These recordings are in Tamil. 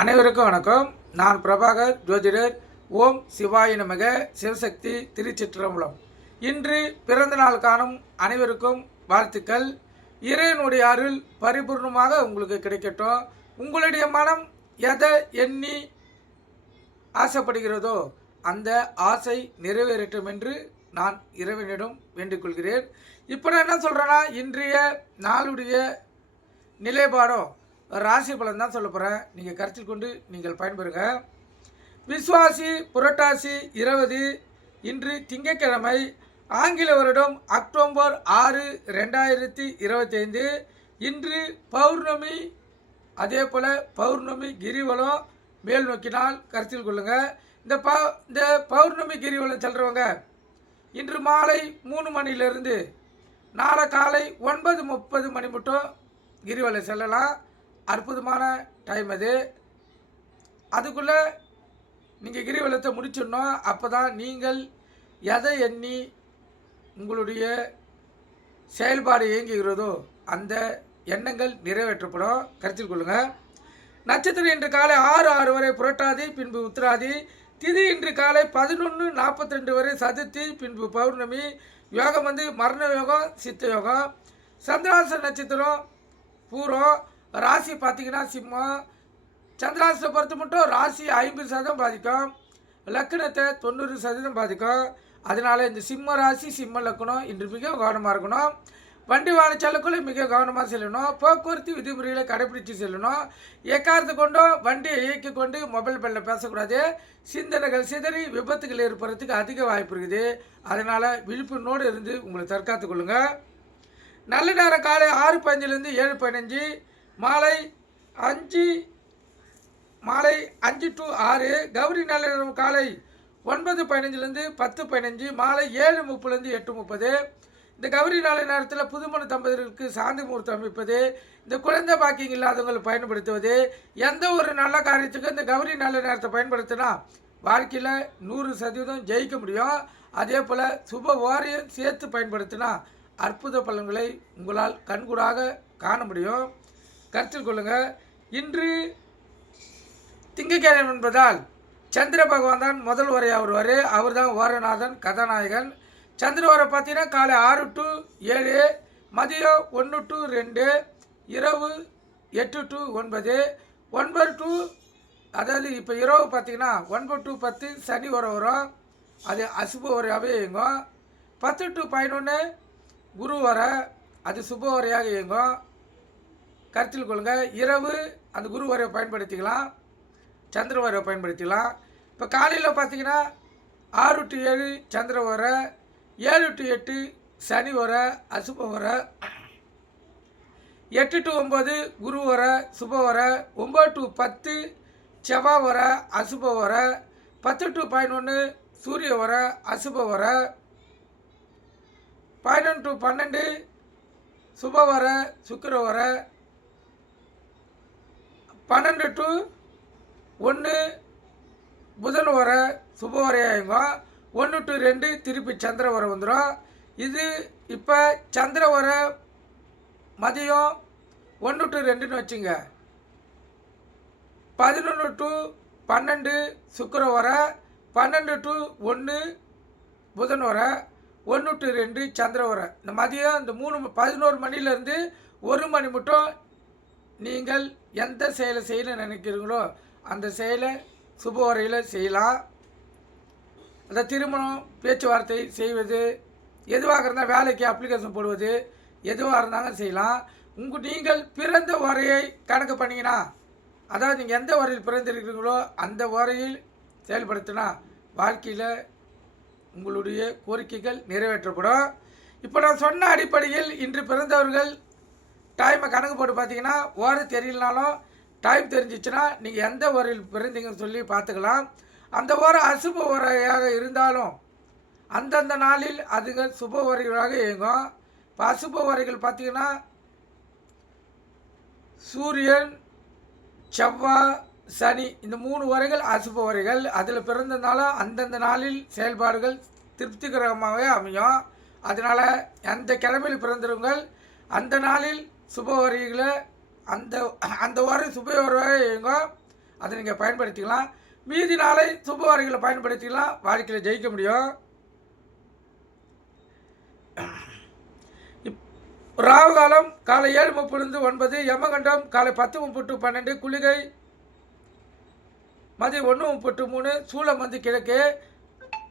அனைவருக்கும் வணக்கம். நான் பிரபாகர் ஜோதிடர். ஓம் சிவாய நமக. சிவசக்தி திருச்சிற்றம்பலம். இன்று பிறந்த நாள் காணும் அனைவருக்கும் வாழ்த்துக்கள். இறைவனுடைய அருள் பரிபூர்ணமாக உங்களுக்கு கிடைக்கட்டும். உங்களுடைய மனம் எதை எண்ணி ஆசைப்படுகிறதோ அந்த ஆசை நிறைவேறட்டும் என்று நான் இறைவனிடம் வேண்டிக் கொள்கிறேன். இப்போ நான் என்ன சொல்கிறேன்னா இன்றைய நாளுடைய நிலைப்பாடும் ராசி பலன் தான் சொல்ல போகிறேன் நீங்கள் கருத்தில் கொண்டு நீங்கள் பயன்பெறுங்க. விஸ்வாசி புரட்டாசி இருபது இன்று திங்கட்கிழமை ஆங்கில வருடம் அக்டோபர் ஆறு ரெண்டாயிரத்தி இருபத்தைந்து. இன்று பௌர்ணமி அதே போல் பௌர்ணமி கிரிவலம் மேல் நோக்கினால் கருத்தில் கொள்ளுங்கள் இந்த ப இந்த பௌர்ணமி கிரிவலம் செல்றவங்க இன்று மாலை மூணு மணிலிருந்து நாளை காலை ஒன்பது முப்பது மணி மட்டும் கிரிவலம் செல்லலாம். அற்புதமான டைம் அது. அதுக்குள்ளே நீங்கள் கிரிவலத்தை முடிச்சிடணும். அப்போ தான் நீங்கள் எதை எண்ணி உங்களுடைய செயல்பாடு இயங்குகிறதோ அந்த எண்ணங்கள் நிறைவேற்றப்படும். கருத்தில் கொள்ளுங்கள் நட்சத்திரம் இன்று காலை ஆறு ஆறு வரை புரட்டாதி பின்பு உத்திராதி. திதி இன்று காலை பதினொன்று நாற்பத்தி ரெண்டு வரை சதுர்த்தி பின்பு பௌர்ணமி. யோகம் வந்து மரண யோகம் சித்த யோகம். சந்திராச நட்சத்திரம் பூரம். ராசி பார்த்தீங்கன்னா சிம்மம். சந்திராசனை பொறுத்து மட்டும் ராசி ஐம்பது சதவீதம் பாதிக்கும். லக்கணத்தை தொண்ணூறு சதவீதம் பாதிக்கும். அதனால இந்த சிம்ம ராசி சிம்ம லக்கணம் இன்று மிக கவனமாக இருக்கணும். வண்டி வாழைச்சாலுக்குள்ளே மிக கவனமாக செல்லணும். போக்குவரத்து விதிமுறைகளை கடைபிடித்து செல்லணும். எக்காரத்து கொண்டும் வண்டியை இயக்கி கொண்டு மொபைல் பெல்லில் பேசக்கூடாது. சிந்தனைகள் சிதறி விபத்துகள் ஏற்படுறதுக்கு அதிக வாய்ப்பு இருக்குது. அதனால் விழிப்புணோடு இருந்து உங்களை தற்காத்து கொள்ளுங்கள் நல்ல நேரம் காலை ஆறு பதினஞ்சுலேருந்து ஏழு பதினஞ்சு. மாலை அஞ்சு மாலை அஞ்சு டு ஆறு கௌரி நள்ளிரவு காலை ஒன்பது பதினஞ்சுலேருந்து பத்து பதினஞ்சு மாலை ஏழு முப்பதுலேருந்து எட்டு முப்பது. இந்த கௌரி நாளை நேரத்தில் புதுமண தம்பதிகளுக்கு சாந்தி முகூர்த்தம் அமைப்பது இந்த குழந்தை பாக்கிங் இல்லாதவங்களை பயன்படுத்துவது எந்த ஒரு நல்ல காரியத்துக்கும் இந்த கௌரி நல்ல நேரத்தை பயன்படுத்தினா வாழ்க்கையில் நூறு சதவீதம் ஜெயிக்க முடியும். அதே போல் சுப வாரியம் சேர்த்து பயன்படுத்தினா அற்புத பலன்களை உங்களால் கண்கூடாக காண முடியும். கருத்தில் கொள்ளுங்கள் இன்று திங்கக்கிழமை என்பதால் சந்திர பகவான் தான் முதல் உரையாக வருவார் அவர் தான் ஓரநாதன் கதாநாயகன். சந்திர உரை பார்த்தீங்கன்னா காலை ஆறு டு ஏழு மதியம் ஒன்று டு ரெண்டு இரவு எட்டு டு ஒன்பது ஒன்பது டு அதாவது இப்போ இரவு பார்த்தீங்கன்னா ஒன்பது டு பத்து சனி உரம் வரும். அது அசுப உரையாகவே இயங்கும். பத்து டு பதினொன்று குரு வர அது சுப உரையாக இயங்கும். கருத்தில் கொள்ளுங்கள் இரவு அந்த குரு வரையை பயன்படுத்திக்கலாம். சந்திர வரை பயன்படுத்திக்கலாம். இப்போ காலையில் பார்த்தீங்கன்னா ஆறு டு ஏழு சந்திர வரை ஏழு டு எட்டு சனி வரை அசுப வரை எட்டு டு ஒம்பது குரு வர சுப வர ஒம்பது டு பத்து செவ்வாய் வர அசுப வர பத்து டு பதினொன்று சூரிய வர அசுப வர பதினொன்று டு பன்னெண்டு சுப வர சுக்கிர வர பன்னெண்டு டு ஒன்று புதன் வர சுப ஒன்று டு ரெண்டு திருப்பி சந்திர வர வந்துடும் இது இப்போ சந்திர வர மதியம் ஒன்று டு ரெண்டுன்னு வச்சுங்க. பதினொன்று டு பன்னெண்டு சுக்கர வர பன்னெண்டு டு ஒன்று புதன் வர ஒன்று டு ரெண்டு சந்திர வர இந்த மதியம் இந்த மூணு பதினோரு மணிலேருந்து ஒரு மணி மட்டும் நீங்கள் எந்த செயலை செய்யணும்னு நினைக்கிறீங்களோ அந்த செயலை சுப வரையில் செய்யலாம். அந்த திருமணம் பேச்சுவார்த்தை செய்வது எதுவாக இருந்தால் வேலைக்கு அப்ளிகேஷன் போடுவது எதுவாக இருந்தாலும் செய்யலாம். உங்கள் நீங்கள் பிறந்த வரையை கணக்கு பண்ணிங்கன்னா அதாவது நீங்கள் எந்த வரையில் பிறந்திருக்கிறீங்களோ அந்த வரையில் செயல்படுத்தினா வாழ்க்கையில் உங்களுடைய கோரிக்கைகள் நிறைவேற்றப்படும். இப்போ நான் சொன்ன அடிப்படையில் இன்று பிறந்தவர்கள் டைமை கணக்கு போட்டு பார்த்தீங்கன்னா ஓரம் தெரியலனாலும் டைம் தெரிஞ்சிச்சுன்னா நீங்கள் எந்த ஓரில் பிறந்தீங்கன்னு சொல்லி பார்த்துக்கலாம் அந்த ஓரம் அசுப ஓரையாக இருந்தாலும் அந்தந்த நாளில் அதுங்க சுப ஓரைகளாக இயங்கும். இப்போ அசுப ஓரைகள் பார்த்தீங்கன்னா சூரியன் செவ்வாய் சனி இந்த மூணு உரைகள் அசுப உரைகள் அதில் பிறந்ததுனால அந்தந்த நாளில் செயல்பாடுகள் திருப்திகரமாகவே அமையும். அதனால் அந்த கிழமையில் பிறந்தவங்கள் அந்த நாளில் சுபவரிகளை அந்த அந்த வாரம் சுப அதை நீங்கள் பயன்படுத்திக்கலாம். மீதி நாளை சுபவரிகளை பயன்படுத்திக்கலாம் வாழ்க்கையில் ஜெயிக்க முடியும். இப்- ராகு காலம் காலை ஏழு முப்பது ஒன்பது யமகண்டம் காலை பத்து முப்பது டு பன்னெண்டு குளிகை மதியம் ஒன்று முப்பத்து மூணு சூளம் வந்து கிழக்கு.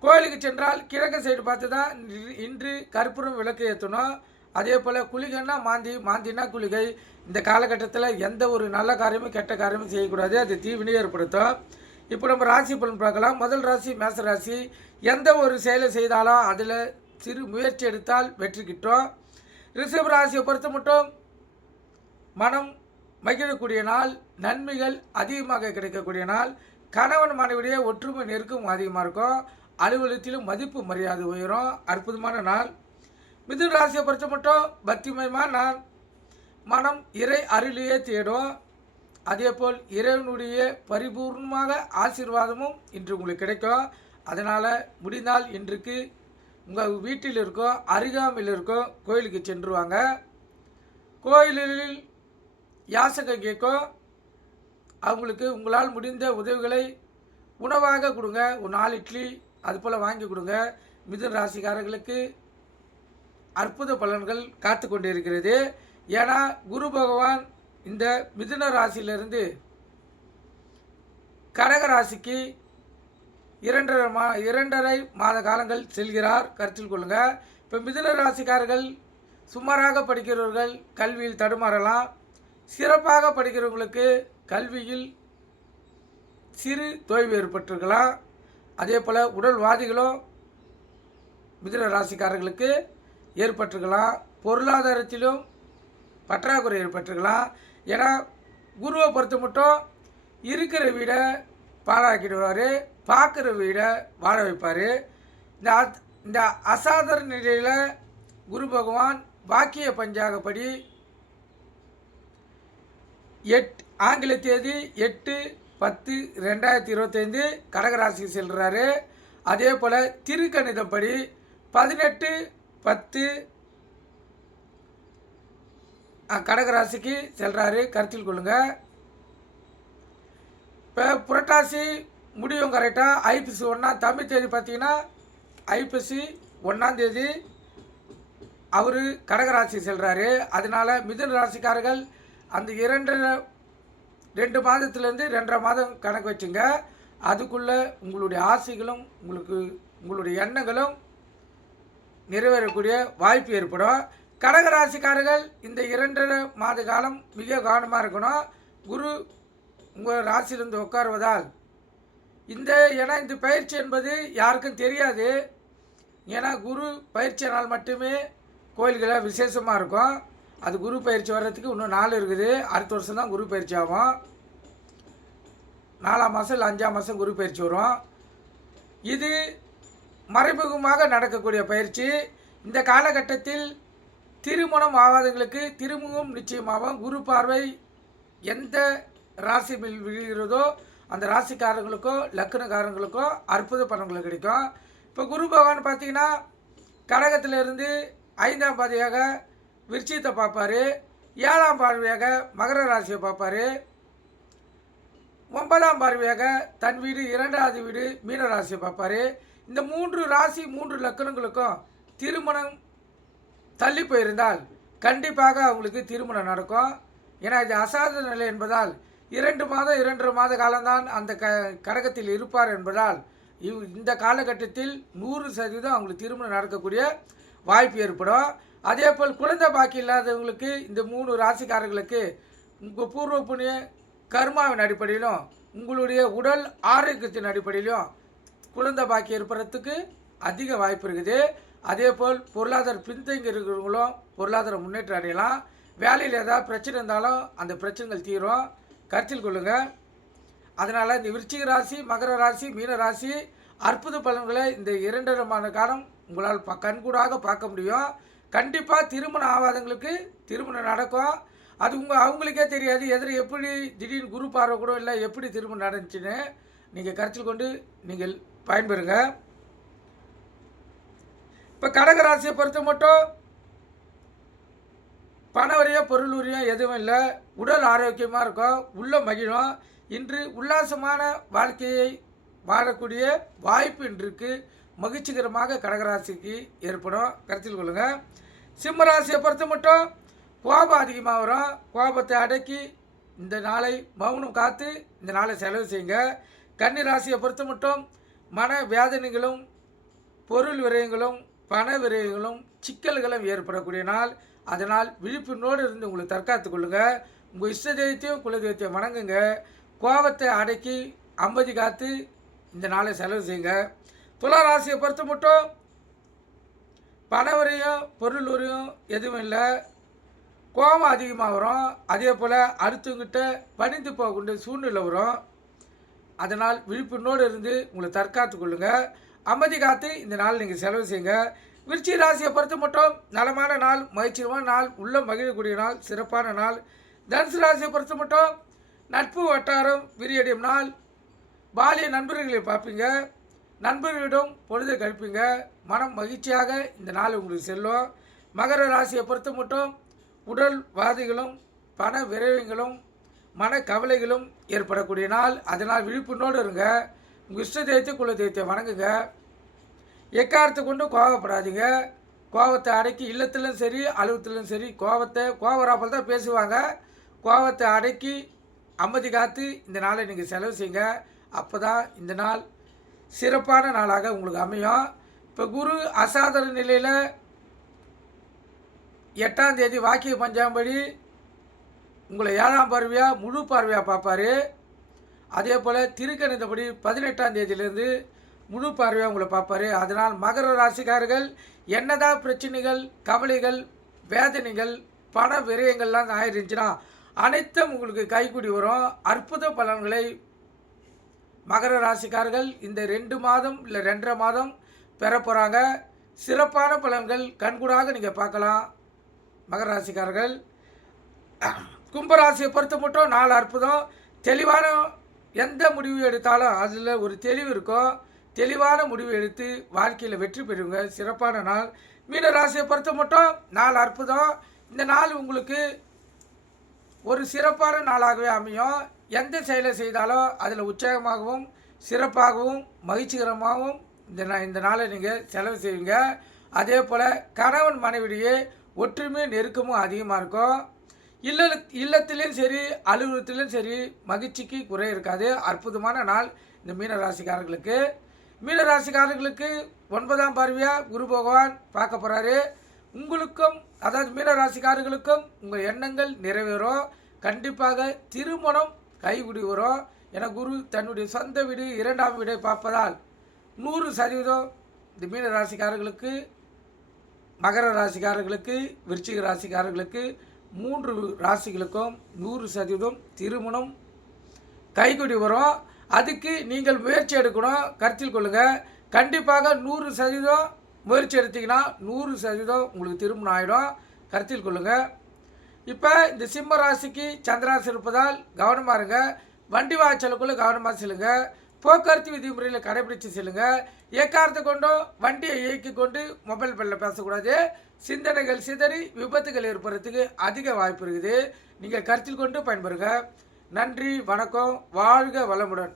கோயிலுக்கு சென்றால் கிழக்கு சைடு பார்த்து தான் இன்று கற்பூரம் விளக்கு ஏற்றணும் அதே போல் குளிகைன்னா மாந்தி மாந்தினா குளிகை. இந்த காலகட்டத்தில் எந்த ஒரு நல்ல காரியமும் கெட்ட காரியமும் செய்யக்கூடாது. அது தீவினை ஏற்படுத்தும். இப்போ நம்ம ராசி பலன் பார்க்கலாம். முதல் ராசி மேச ராசி. எந்த ஒரு செயலை செய்தாலும் அதில் சிறு முயற்சி எடுத்தால் வெற்றி கிட்டும். ரிஷப ராசியை பொறுத்த மட்டும் மனம் மகிழக்கூடிய நாள் நன்மைகள் அதிகமாக கிடைக்கக்கூடிய நாள். கணவன் மனைவிடைய ஒற்றுமை நெருக்கம் அதிகமாக இருக்கும். அலுவலகத்திலும் மதிப்பு மரியாதை உயரும். அற்புதமான நாள். மிதுன ராசியை பொறுத்த மட்டும் பக்திமயமாக நான் மனம் இறை அருளியே தேடும் அதேபோல் இறைவனுடைய பரிபூர்ணமாக ஆசீர்வாதமும் இன்று உங்களுக்கு கிடைக்கும். அதனால் முடிந்தால் இன்றைக்கு உங்கள் வீட்டில் இருக்கோ அருகாமையில் இருக்கோ கோயிலுக்கு சென்றுவாங்க கோயிலில் யாசகம் கேட்கும். அவங்களுக்கு உங்களால் முடிந்த உதவிகளை உணவாக கொடுங்க. ஒரு நாலு இட்லி அது போல் வாங்கி கொடுங்க. மிதுன் ராசிக்காரர்களுக்கு அற்புத பலன்கள் காத்து கொண்டிருக்கிறது. ஏன்னா குரு பகவான் இந்த மிதுன ராசியிலிருந்து கடக ராசிக்கு இரண்டரை மா இரண்டரை மாத காலங்கள் செல்கிறார். கருத்தில் கொள்ளுங்க. இப்போ மிதுன ராசிக்காரர்கள் சுமாராக படிக்கிறவர்கள் கல்வியில் தடுமாறலாம். சிறப்பாக படிக்கிறவங்களுக்கு கல்வியில் சிறு தொய்வு ஏற்பட்டிருக்கலாம். அதே போல் உடல்வாதிகளும் மிதுன ராசிக்காரர்களுக்கு ஏற்பட்டிருக்கலாம். பொருளாதாரத்திலும் பற்றாக்குறை ஏற்பட்டிருக்கலாம். ஏன்னா குருவை பொறுத்த மட்டும் இருக்கிற வீடை பாழாக்கிடுவார் பார்க்குற வீடை வாழ வைப்பார். இந்த இந்த அசாதாரண நிலையில் குரு பகவான் வாக்கிய பஞ்சாகப்படி எட் ஆங்கில தேதி எட்டு பத்து ரெண்டாயிரத்தி இருபத்தைந்து கடகராசிக்கு செல்கிறாரு அதே போல் திருக்கணிதப்படி பதினெட்டு பத்து கடகராசிக்கு செல்கிறாரு கருத்தில் கொள்ளுங்கள் இப்போ புரட்டாசி முடியும் கரெக்டாக ஐப்பசி ஒன்றா தமிழ் தேதி பார்த்தீங்கன்னா ஐப்பசி ஒன்றாந்தேதி அவர் கடகராசி செல்கிறாரு அதனால மிதுன ராசிக்காரர்கள் அந்த இரண்டு ரெண்டு மாதத்துலேருந்து ரெண்டரை மாதம் கணக்கு வச்சுங்க. அதுக்குள்ளே உங்களுடைய ஆசைகளும் உங்களுக்கு உங்களுடைய எண்ணங்களும் நிறைவேறக்கூடிய வாய்ப்பு ஏற்படும். கடகராசிக்காரர்கள் இந்த இரண்டரை மாத காலம் மிக கவனமாக இருக்கணும். குரு உங்கள் ராசியிலிருந்து உட்காருவதால். இந்த ஏன்னா இந்த பயிற்சி என்பது யாருக்கும் தெரியாது. ஏன்னா குரு பயிற்சி மட்டுமே கோயில்களில் விசேஷமாக இருக்கும். அது குரு பயிற்சி வர்றதுக்கு இன்னும் நாள் இருக்குது. அடுத்த வருஷம் தான் குரு பயிற்சி ஆகும். நாலாம் மாதம் இல்லை அஞ்சாம் மாதம் குரு பயிற்சி வரும். இது மறைமுகமாக நடக்கக்கூடிய பயிற்சி. இந்த காலகட்டத்தில் திருமணம் ஆகாதவங்களுக்கு திருமணம் நிச்சயமாகும் குரு பார்வை எந்த ராசி விழுகிறதோ அந்த ராசிக்காரங்களுக்கோ லக்னக்காரங்களுக்கோ அற்புத பணங்கள் கிடைக்கும். இப்போ குரு பகவான் பார்த்தீங்கன்னா கடகத்திலிருந்து ஐந்தாம் பாதையாக விருச்சியத்தை பார்ப்பாரு. ஏழாம் பார்வையாக மகர ராசியை பார்ப்பாரு. ஒன்பதாம் பார்வையாக தன் வீடு இரண்டாவது வீடு மீன ராசியை பார்ப்பாரு. இந்த மூன்று ராசி மூன்று லக்கணங்களுக்கும் திருமணம் தள்ளி போயிருந்தால் கண்டிப்பாக அவங்களுக்கு திருமணம் நடக்கும். ஏன்னா இது அசாத நிலை என்பதால் இரண்டு மாதம் இரண்டரை மாத காலம்தான் அந்த க கடகத்தில் இருப்பார் என்பதால் இவ் இந்த காலகட்டத்தில் நூறு சதவீதம் அவங்களுக்கு திருமணம் நடக்கக்கூடிய வாய்ப்பு ஏற்படும். அதே போல் குழந்தை பாக்கி இல்லாதவங்களுக்கு இந்த மூணு ராசிக்காரர்களுக்கு உங்கள் பூர்வ புண்ணிய கர்மாவின் அடிப்படையிலும் உங்களுடைய உடல் ஆரோக்கியத்தின் அடிப்படையிலும் குழந்தை பாக்கி ஏற்படுறதுக்கு அதிக வாய்ப்பு இருக்குது. அதே போல் பொருளாதார பின்தங்கி இருக்கிறவங்களும் பொருளாதார முன்னேற்றம் அடையலாம். வேலையில் ஏதாவது பிரச்சனை இருந்தாலும் அந்த பிரச்சனைகள் தீரும். கருத்தில் கொள்ளுங்கள் அதனால் இந்த விருச்சிக ராசி மகர ராசி மீன ராசி அற்புத பலன்களை இந்த இரண்டரை மாத காலம் உங்களால் ப கண்கூடாக பார்க்க முடியும். கண்டிப்பாக திருமணம் ஆகாதவங்களுக்கு திருமணம் நடக்கும். அது உங்கள் அவங்களுக்கே தெரியாது. எதிர எப்படி திடீர்னு குரு பார்வை கூட இல்லை எப்படி திருமணம் நடந்துச்சுன்னு நீங்கள் கருத்தில் கொண்டு நீங்கள் பயன்பெறுங்க. இப்போ கடகராசியை பொறுத்த மட்டும் பண வரையோ பொருள் எதுவும் இல்லை. உடல் ஆரோக்கியமாக இருக்கும். உள்ள மகிழும். இன்று உல்லாசமான வாழ்க்கையை வாழக்கூடிய வாய்ப்பு இன்றைக்கு மகிழ்ச்சிகரமாக கடகராசிக்கு ஏற்படும். கருத்தில் கொள்ளுங்கள் சிம்ம ராசியை பொறுத்த மட்டும் கோபம் அதிகமாக வரும். கோபத்தை அடக்கி இந்த நாளை மௌனம் காத்து இந்த நாளை செலவு செய்யுங்க. கன்னி ராசியை பொறுத்த மட்டும் மன வேதனைகளும் பொருள் விரயங்களும் பண விரயங்களும் சிக்கல்களும் ஏற்படக்கூடிய நாள். அதனால் விழிப்புணோடு இருந்து உங்களை தற்காத்து கொள்ளுங்கள் உங்கள் இஷ்ட தெய்வத்தையும் குல தெய்வத்தையும் வணங்குங்க. கோபத்தை அடக்கி அம்பதி காத்து இந்த நாளை செலவு செய்யுங்க. துலா ராசியை பொறுத்த மட்டும் பணவரையும் பொருள் உரையும் எதுவும் இல்லை. கோபம் அதிகமாக வரும். அதே போல் அடுத்தவங்கிட்ட பணிந்து போகக்கூடிய சூழ்நிலை வரும். அதனால் விழிப்புணோடு இருந்து உங்களை தற்காத்து கொள்ளுங்க. அமைதி காத்து இந்த நாள் நீங்கள் செலவு செய்யுங்க. விருச்சி ராசியை பொறுத்து மட்டும் நலமான நாள் மகிழ்ச்சியமான நாள் உள்ள மகிழக்கூடிய நாள் சிறப்பான நாள். தனுசு ராசியை பொறுத்து மட்டும் நட்பு வட்டாரம் விரியடையும் நாள். பாலிய நண்பர்களை பார்ப்பீங்க. நண்பர்களிடம் பொழுது கழிப்பீங்க. மனம் மகிழ்ச்சியாக இந்த நாள் உங்களுக்கு செல்லும். மகர ராசியை பொறுத்து மட்டும் உடல் வாதிகளும் பண விரைவுகளும் மன கவலைகளும் ஏற்படக்கூடிய நாள். அதனால் விழிப்புணோடு இருங்க. உங்கள் இஷ்ட தெய்வத்தை குல தெய்வத்தை வணங்குங்க. எக்காரத்தை கொண்டு கோவப்படாதீங்க. கோவத்தை அடக்கி இல்லத்திலும் சரி அலுவலத்திலும் சரி கோவத்தை கோவராப்பல் தான் பேசுவாங்க. கோவத்தை அடக்கி அமைதி காத்து இந்த நாளை நீங்கள் செலவு செய்யுங்க. அப்போ தான் இந்த நாள் சிறப்பான நாளாக உங்களுக்கு அமையும். இப்போ குரு அசாதாரண நிலையில் எட்டாம் தேதி வாக்கிய பஞ்சாம்படி உங்களை ஏழாம் பார்வையாக முழு பார்வையாக பார்ப்பாரு. அதே போல் திருக்கணிதப்படி பதினெட்டாம் தேதியிலேருந்து முழு பார்வையாக உங்களை பார்ப்பாரு. அதனால் மகர ராசிக்காரர்கள் என்னதான் பிரச்சனைகள் கவலைகள் வேதனைகள் பண விரயங்கள்லாம் ஆயிருந்துச்சுன்னா அனைத்தும் உங்களுக்கு கைக்கூடி வரும். அற்புத பலன்களை மகர ராசிக்காரர்கள் இந்த ரெண்டு மாதம் இல்லை ரெண்டரை மாதம் பெற போகிறாங்க சிறப்பான பலன்கள் கண்கூடாக நீங்கள் பார்க்கலாம். மகர ராசிக்காரர்கள் கும்பராசியை பொறுத்த மட்டும் நாலு அற்புதம். தெளிவான எந்த முடிவு எடுத்தாலும் அதில் ஒரு தெளிவு இருக்கும் தெளிவான முடிவு எடுத்து வாழ்க்கையில் வெற்றி பெறுவங்க சிறப்பான நாள். மீன ராசியை பொறுத்த மட்டும் நாலு அற்புதம். இந்த நாள் உங்களுக்கு ஒரு சிறப்பான நாளாகவே அமையும். எந்த செயலை செய்தாலும் அதில் உற்சாகமாகவும் சிறப்பாகவும் மகிழ்ச்சிகரமாகவும் இந்த நா இந்த நாளை நீங்கள் செலவு செய்வீங்க. அதே போல் கணவன் மனைவிடையே ஒற்றுமை நெருக்கமும் அதிகமாக இருக்கும். இல்ல இல்லத்திலும் சரி அலுவலகத்திலும் சரி மகிழ்ச்சிக்கு குறை இருக்காது. அற்புதமான நாள் இந்த மீன மீனராசிக்காரர்களுக்கு ஒன்பதாம் பார்வையாக குரு பகவான் பார்க்க போகிறாரு உங்களுக்கும் அதாவது மீனராசிக்காரர்களுக்கும் உங்கள் எண்ணங்கள் நிறைவேறும். கண்டிப்பாக திருமணம் கைகுடி வரும் என குரு தன்னுடைய சொந்த வீடு இரண்டாம் வீடை பார்ப்பதால் நூறு சதவீதம் இந்த மீன ராசிக்காரர்களுக்கு மகர ராசிக்காரர்களுக்கு விருச்சிக ராசிக்காரர்களுக்கு மூன்று ராசிகளுக்கும் நூறு சதவீதம் திருமணம் கைகூடி வரும். அதுக்கு நீங்கள் முயற்சி எடுக்கணும். கருத்தில் கொள்ளுங்கள் கண்டிப்பாக நூறு சதவீதம் முயற்சி எடுத்தீங்கன்னா நூறு சதவீதம் உங்களுக்கு திருமணம் ஆகிடும் கருத்தில் கொள்ளுங்கள் இப்போ இந்த சிம்ம ராசிக்கு சந்திராசி இருப்பதால் கவனமாக இருங்க. வண்டி வாய்ச்சலுக்குள்ளே கவனமாக செல்லுங்கள் போக்குவரத்து விதிமுறையில் கடைபிடித்து செல்லுங்க. எக்காரத்தை கொண்டும் வண்டியை இயக்கி கொண்டு மொபைல் பெல்லில் பேசக்கூடாது. சிந்தனைகள் சிதறி விபத்துகள் ஏற்படுறதுக்கு அதிக வாய்ப்பு இருக்குது. நீங்கள் கருத்தில் கொண்டு பயன்பெறுங்க. நன்றி வணக்கம். வாழ்க வளமுடன்.